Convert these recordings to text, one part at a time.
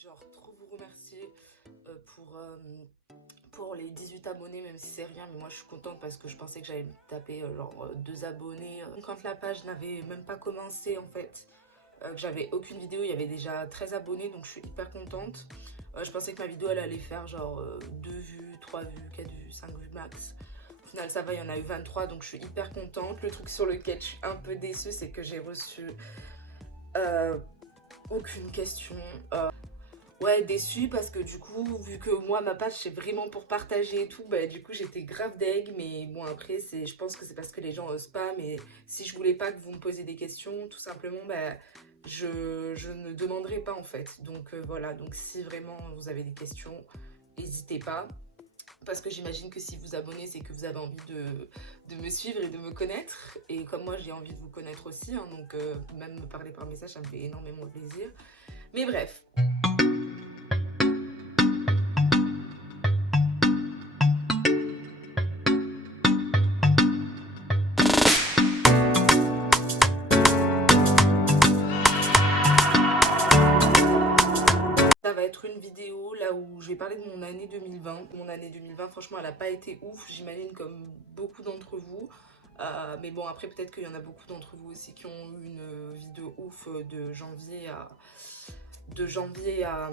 genre trop vous remercier pour les 18 abonnés, même si c'est rien, mais moi je suis contente parce que je pensais que j'allais me taper genre 2 abonnés. Quand la page n'avait même pas commencé en fait, que j'avais aucune vidéo, il y avait déjà 13 abonnés, donc je suis hyper contente. Je pensais que ma vidéo elle allait faire genre 2 vues, 3 vues, 4 vues, 5 vues max. Au final ça va, il y en a eu 23, donc je suis hyper contente. Le truc sur lequel je suis un peu déçue, c'est que j'ai reçu aucune question. Ouais, déçue parce que du coup, vu que moi, ma page, c'est vraiment pour partager et tout, bah du coup, j'étais grave deg. Mais bon, après, je pense que c'est parce que les gens osent pas. Mais si je voulais pas que vous me posiez des questions, tout simplement, bah, je ne demanderai pas en fait. Donc voilà, donc si vraiment vous avez des questions, n'hésitez pas. Parce que j'imagine que si vous abonnez, c'est que vous avez envie de me suivre et de me connaître. Et comme moi, j'ai envie de vous connaître aussi. Hein, donc même me parler par message, ça me fait énormément plaisir. Mais bref. Ça va être une vidéo là où je vais parler de mon année 2020. Mon année 2020, franchement, elle n'a pas été ouf, j'imagine, comme beaucoup d'entre vous. Mais bon, après, peut-être qu'il y en a beaucoup d'entre vous aussi qui ont eu une vie de ouf de janvier à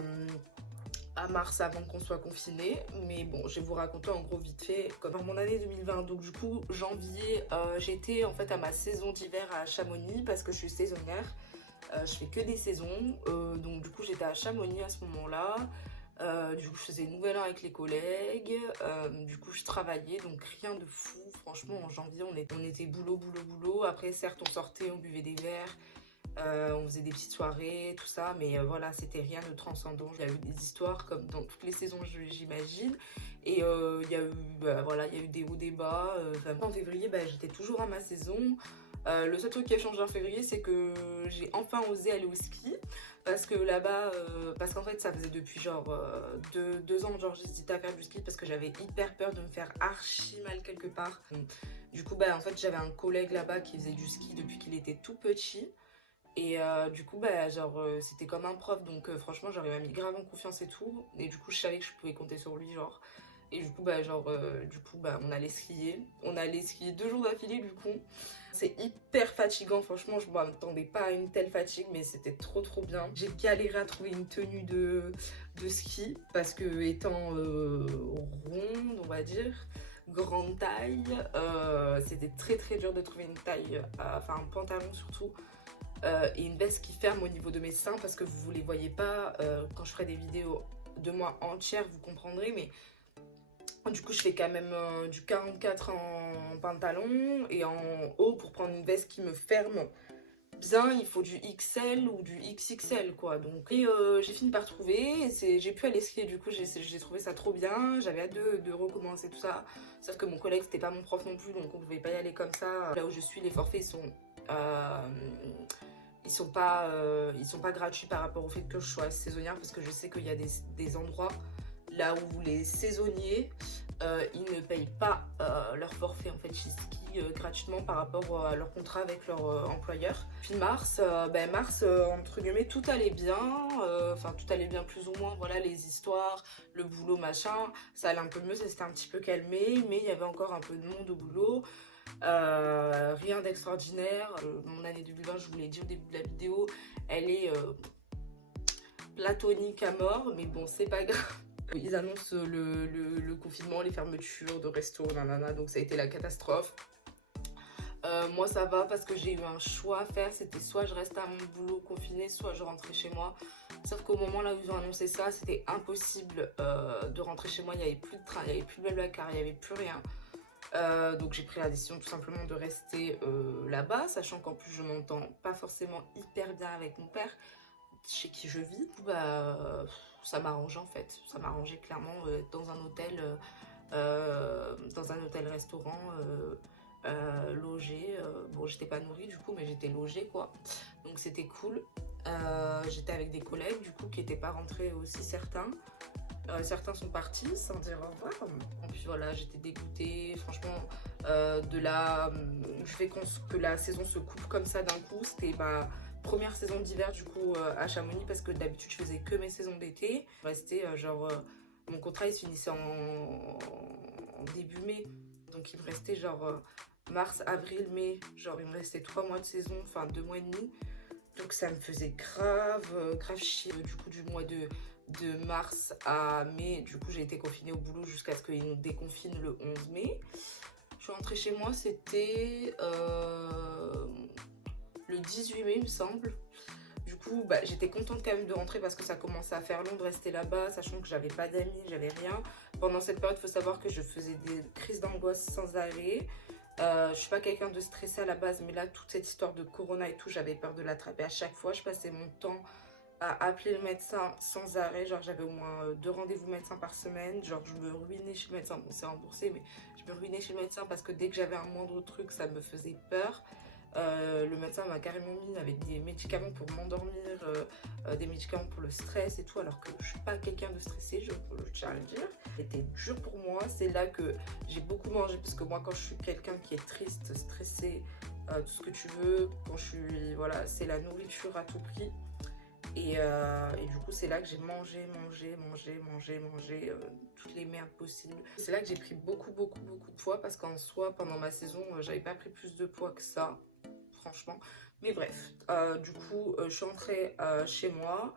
mars avant qu'on soit confiné. Mais bon, je vais vous raconter en gros vite fait comme mon année 2020. Donc du coup, janvier, j'étais en fait à ma saison d'hiver à Chamonix parce que je suis saisonnière. Je fais que des saisons, donc du coup j'étais à Chamonix à ce moment-là. Du coup je faisais nouvel an avec les collègues, du coup je travaillais, donc rien de fou. Franchement en janvier on était boulot, boulot, boulot. Après certes on sortait, on buvait des verres, on faisait des petites soirées, tout ça, mais voilà, c'était rien de transcendant. Il y a eu des histoires comme dans toutes les saisons, j'imagine. Et il y a eu, voilà, il y a eu des hauts, des bas. En février, j'étais toujours à ma saison. Le seul truc qui a changé en février, c'est que j'ai enfin osé aller au ski. Parce que là-bas, parce qu'en fait, ça faisait depuis genre 2 ans, genre j'hésitais à faire du ski parce que j'avais hyper peur de me faire archi mal quelque part. Du coup, en fait, j'avais un collègue là-bas qui faisait du ski depuis qu'il était tout petit. Et du coup, c'était comme un prof, donc franchement, genre, il m'a mis grave en confiance et tout. Et du coup, je savais que je pouvais compter sur lui, genre. Et du coup, on allait skier. On allait skier 2 jours d'affilée, du coup. C'est hyper fatigant, franchement, je ne m'attendais pas à une telle fatigue, mais c'était trop trop bien. J'ai galéré à trouver une tenue de ski, parce que étant ronde, on va dire, grande taille, c'était très très dur de trouver une taille, enfin un pantalon surtout. Et une veste qui ferme au niveau de mes seins parce que vous ne les voyez pas quand je ferai des vidéos de moi entières, vous comprendrez, mais du coup je fais quand même du 44 en pantalon et en haut pour prendre une veste qui me ferme bien il faut du XL ou du XXL quoi. Donc j'ai fini par trouver et j'ai pu aller skier, du coup j'ai trouvé ça trop bien, j'avais hâte de recommencer tout ça, sauf que mon collègue c'était pas mon prof non plus, donc on pouvait pas y aller comme ça. Là où je suis, les forfaits ils sont pas gratuits par rapport au fait que je sois saisonnière, parce que je sais qu'il y a des endroits là où les saisonniers ils ne payent pas leur forfait en fait chez Ski gratuitement par rapport à leur contrat avec leur employeur. Puis mars, entre guillemets tout allait bien, enfin tout allait bien plus ou moins, voilà, les histoires, le boulot machin, ça allait un peu mieux, ça s'était un petit peu calmé, mais il y avait encore un peu de monde au boulot. Rien d'extraordinaire. Mon année 2020, je vous l'ai dit au début de la vidéo, elle est platonique à mort, mais bon, c'est pas grave. Ils annoncent le confinement, les fermetures de restos, nanana, donc ça a été la catastrophe. Moi ça va parce que j'ai eu un choix à faire, c'était soit je restais à mon boulot confiné, soit je rentrais chez moi. Sauf qu'au moment là où ils ont annoncé ça, c'était impossible de rentrer chez moi, il n'y avait plus de train, il n'y avait plus de Blablacar, il n'y avait plus rien. Donc j'ai pris la décision tout simplement de rester là-bas, sachant qu'en plus je m'entends pas forcément hyper bien avec mon père, chez qui je vis. Ça m'arrangeait en fait, ça m'arrangeait clairement dans un hôtel restaurant, logé. Bon, j'étais pas nourrie du coup, mais j'étais logée quoi, donc c'était cool. J'étais avec des collègues du coup qui n'étaient pas rentrés aussi, certains. Certains sont partis sans dire au revoir. Et puis voilà, j'étais dégoûtée. Franchement, du fait que la saison se coupe comme ça d'un coup, c'était première saison d'hiver du coup à Chamonix parce que d'habitude je faisais que mes saisons d'été. Restais mon contrat il se finissait en début mai, donc il me restait genre mars, avril, mai, genre il me restait 3 mois de saison, enfin 2 mois et demi. Donc ça me faisait grave chier. Du coup du mois de mars à mai, du coup j'ai été confinée au boulot jusqu'à ce qu'ils nous déconfinent le 11 mai. Je suis rentrée chez moi, c'était le 18 mai il me semble. Du coup bah, j'étais contente quand même de rentrer parce que ça commençait à faire long de rester là-bas, sachant que j'avais pas d'amis, j'avais rien. Pendant cette période, il faut savoir que je faisais des crises d'angoisse sans arrêt. Je suis pas quelqu'un de stressé à la base, mais là, toute cette histoire de corona et tout, j'avais peur de l'attraper à chaque fois. Je passais mon temps à appeler le médecin sans arrêt. Genre, j'avais au moins 2 rendez-vous médecin par semaine. Genre, je me ruinais chez le médecin. Bon, c'est remboursé, mais je me ruinais chez le médecin parce que dès que j'avais un moindre truc, ça me faisait peur. Le médecin m'a carrément mis avec des médicaments pour m'endormir, des médicaments pour le stress et tout, alors que je suis pas quelqu'un de stressé, je tiens à le dire. C'était dur pour moi, c'est là que j'ai beaucoup mangé, parce que moi quand je suis quelqu'un qui est triste, stressé, tout ce que tu veux, quand je suis, voilà, c'est la nourriture à tout prix. Et du coup c'est là que j'ai mangé toutes les merdes possibles. C'est là que j'ai pris beaucoup de poids, parce qu'en soi pendant ma saison j'avais pas pris plus de poids que ça, franchement. Mais bref, du coup je suis rentrée chez moi.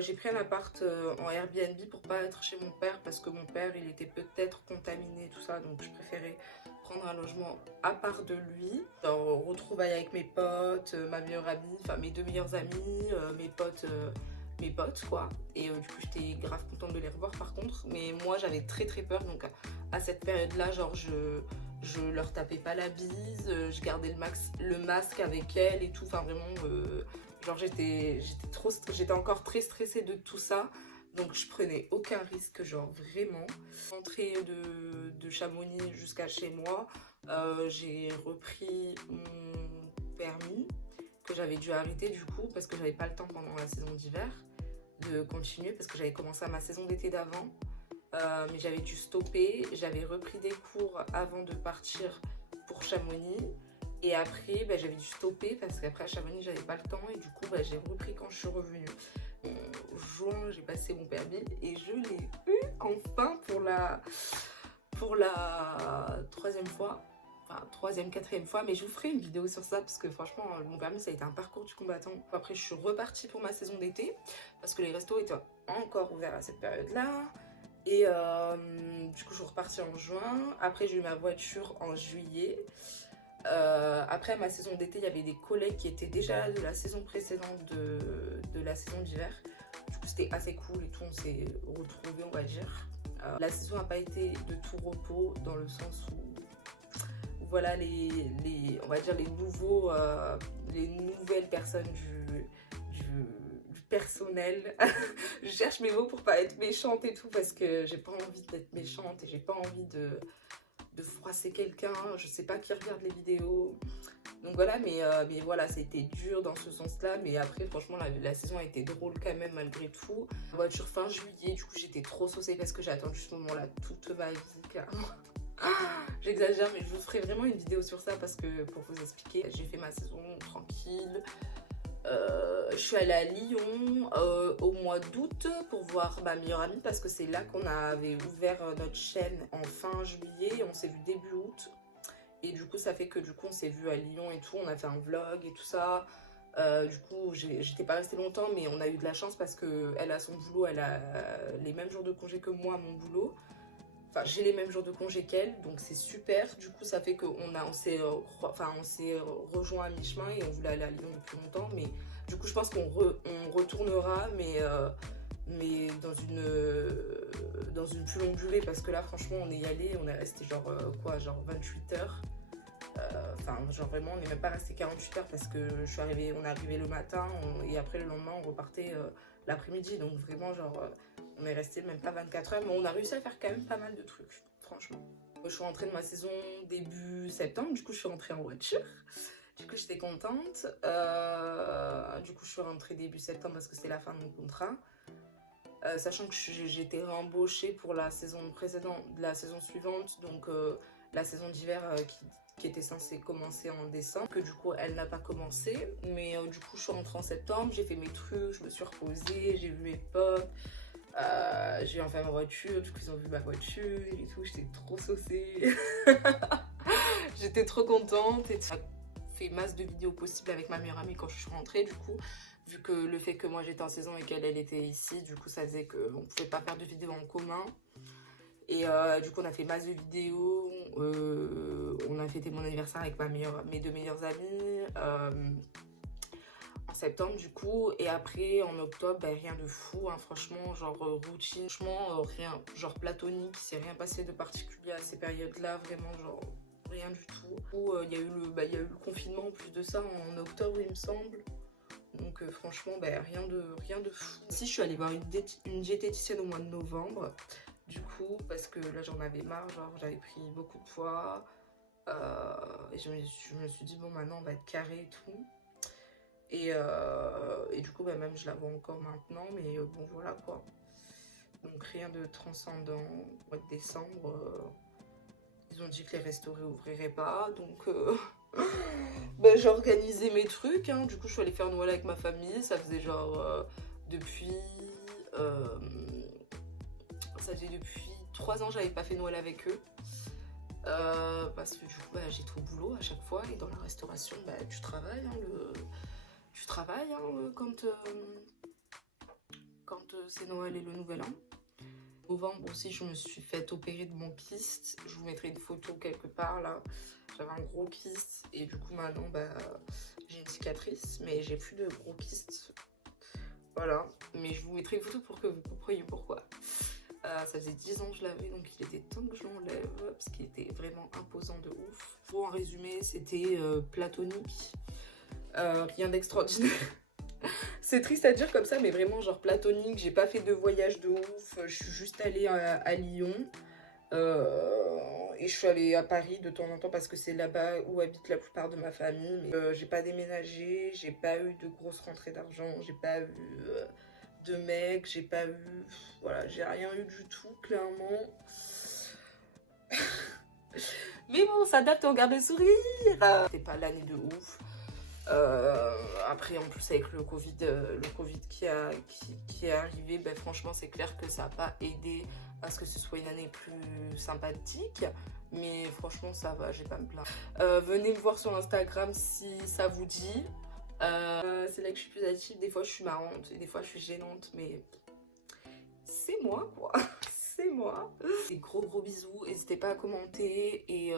J'ai pris un appart en Airbnb pour pas être chez mon père, parce que mon père il était peut-être contaminé tout ça, donc je préférais prendre un logement à part de lui. Genre, retrouvailles avec mes potes, ma meilleure amie, enfin mes 2 meilleures amies, mes potes quoi. Et du coup j'étais grave contente de les revoir par contre, mais moi j'avais très peur, donc à cette période là genre je leur tapais pas la bise, je gardais le masque avec elle et tout, enfin vraiment genre j'étais encore très stressée de tout ça, donc je prenais aucun risque, genre vraiment. Rentrée de Chamonix jusqu'à chez moi, j'ai repris mon permis que j'avais dû arrêter du coup parce que j'avais pas le temps pendant la saison d'hiver de continuer, parce que j'avais commencé ma saison d'été d'avant. Mais j'avais dû stopper, j'avais repris des cours avant de partir pour Chamonix. Et après, bah, j'avais dû stopper parce qu'après à Chamonix, j'avais pas le temps. Et du coup, bah, j'ai repris quand je suis revenue. En juin, j'ai passé mon permis et je l'ai eu enfin pour la troisième fois. Enfin, troisième, quatrième fois. Mais je vous ferai une vidéo sur ça parce que franchement, mon permis, ça a été un parcours du combattant. Après, je suis repartie pour ma saison d'été parce que les restos étaient encore ouverts à cette période-là. Et du coup, je suis repartie en juin. Après, j'ai eu ma voiture en juillet. Après ma saison d'été, il y avait des collègues qui étaient déjà là de la saison précédente de la saison d'hiver. Du coup, c'était assez cool et tout. On s'est retrouvés, on va dire. La saison n'a pas été de tout repos dans le sens où voilà, on va dire les nouvelles personnes du personnel. Je cherche mes mots pour pas être méchante et tout parce que j'ai pas envie d'être méchante et j'ai pas envie de froisser quelqu'un, je sais pas qui regarde les vidéos. Donc voilà, mais voilà, c'était dur dans ce sens-là. Mais après, franchement, la saison a été drôle quand même malgré tout. Voiture fin juillet, du coup, j'étais trop saucée parce que j'ai attendu ce moment-là toute ma vie, clairement. J'exagère, mais je vous ferai vraiment une vidéo sur ça parce que pour vous expliquer, j'ai fait ma saison tranquille. Je suis allée à Lyon au mois d'août pour voir ma meilleure amie parce que c'est là qu'on avait ouvert notre chaîne en fin juillet. On s'est vu début août et du coup ça fait que du coup on s'est vu à Lyon et tout, on a fait un vlog et tout ça. Du coup j'étais pas restée longtemps, mais on a eu de la chance parce que elle a son boulot, elle a les mêmes jours de congé que moi à mon boulot. Enfin, j'ai les mêmes jours de congé qu'elle, donc c'est super. Du coup, ça fait qu'on s'est rejoint à mi-chemin et on voulait aller à Lyon depuis longtemps. Mais du coup, je pense qu'on retournera, mais dans une plus longue durée. Parce que là, franchement, on est y allé, on est resté genre 28 heures. Enfin, genre vraiment, on n'est même pas resté 48 heures parce que on est arrivé le matin et après le lendemain, on repartait l'après-midi. Donc vraiment, genre... on est resté même pas 24 heures, mais on a réussi à faire quand même pas mal de trucs, franchement. Je suis rentrée de ma saison début septembre, du coup je suis rentrée en voiture. Du coup j'étais contente. Du coup je suis rentrée début septembre parce que c'était la fin de mon contrat. Sachant que j'étais réembauchée pour la saison précédente, la saison suivante, donc la saison d'hiver qui était censée commencer en décembre, que du coup elle n'a pas commencé, mais du coup je suis rentrée en septembre, j'ai fait mes trucs, je me suis reposée, j'ai vu mes potes, j'ai enfin ma voiture, du coup ils ont vu ma voiture et tout, j'étais trop saucée. J'étais trop contente et j'ai fait masse de vidéos possibles avec ma meilleure amie quand je suis rentrée, du coup vu que le fait que moi j'étais en saison et qu'elle était ici, du coup ça faisait qu'on pouvait pas faire de vidéos en commun. Et du coup on a fait masse de vidéos, on a fêté mon anniversaire avec mes deux meilleures amies en septembre du coup. Et après en octobre, ben, rien de fou, hein, franchement, genre routine, franchement rien, genre platonique, il s'est rien passé de particulier à ces périodes-là, vraiment genre rien du tout. Il y a eu le confinement en plus de ça en octobre il me semble. Donc franchement, ben, rien de fou. Si je suis allée voir une diététicienne au mois de novembre. Du coup, parce que là j'en avais marre, genre j'avais pris beaucoup de poids et je me suis dit bon maintenant on va être carré et tout. Et du coup bah, même je la vois encore maintenant, mais bon voilà quoi. Donc rien de transcendant. Au mois de décembre, ils ont dit que les restaurants ouvriraient pas, donc bah, j'ai organisé mes trucs, hein. Du coup je suis allée faire Noël avec ma famille, ça faisait genre depuis... Ça faisait depuis 3 ans que j'avais pas fait Noël avec eux. Parce que du coup bah, j'ai trop boulot à chaque fois et dans la restauration bah, tu travailles, hein, quand c'est Noël et le Nouvel An. Novembre aussi je me suis fait opérer de mon kyste. Je vous mettrai une photo quelque part là. J'avais un gros kyste et du coup maintenant bah, j'ai une cicatrice mais j'ai plus de gros kyste. Voilà, mais je vous mettrai une photo pour que vous compreniez pourquoi. Ça faisait 10 ans que je l'avais, donc il était temps que je l'enlève parce qu'il était vraiment imposant de ouf. Pour en résumé, c'était platonique, rien d'extraordinaire. C'est triste à dire comme ça, mais vraiment genre platonique. J'ai pas fait de voyage de ouf, je suis juste allée à Lyon et je suis allée à Paris de temps en temps parce que c'est là-bas où habite la plupart de ma famille. Mais j'ai pas déménagé, j'ai pas eu de grosses rentrées d'argent, j'ai pas eu de mec, j'ai pas eu, voilà, j'ai rien eu du tout clairement. Mais bon, ça date et on garde le sourire. C'était pas l'année de ouf. Après en plus avec le Covid qui est arrivé, ben, franchement c'est clair que ça n'a pas aidé à ce que ce soit une année plus sympathique. Mais franchement ça va, j'ai pas à me plaindre. Venez me voir sur Instagram si ça vous dit. C'est là que je suis plus active, des fois je suis marrante et des fois je suis gênante, mais c'est moi quoi. C'est moi. Des gros bisous, n'hésitez pas à commenter et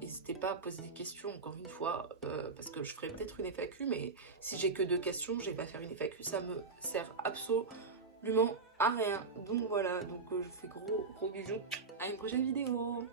n'hésitez pas à poser des questions encore une fois parce que je ferai peut-être une FAQ, mais si j'ai que 2 questions, je vais pas faire une FAQ, ça me sert absolument à rien. Donc voilà, donc je vous fais gros bisous, à une prochaine vidéo.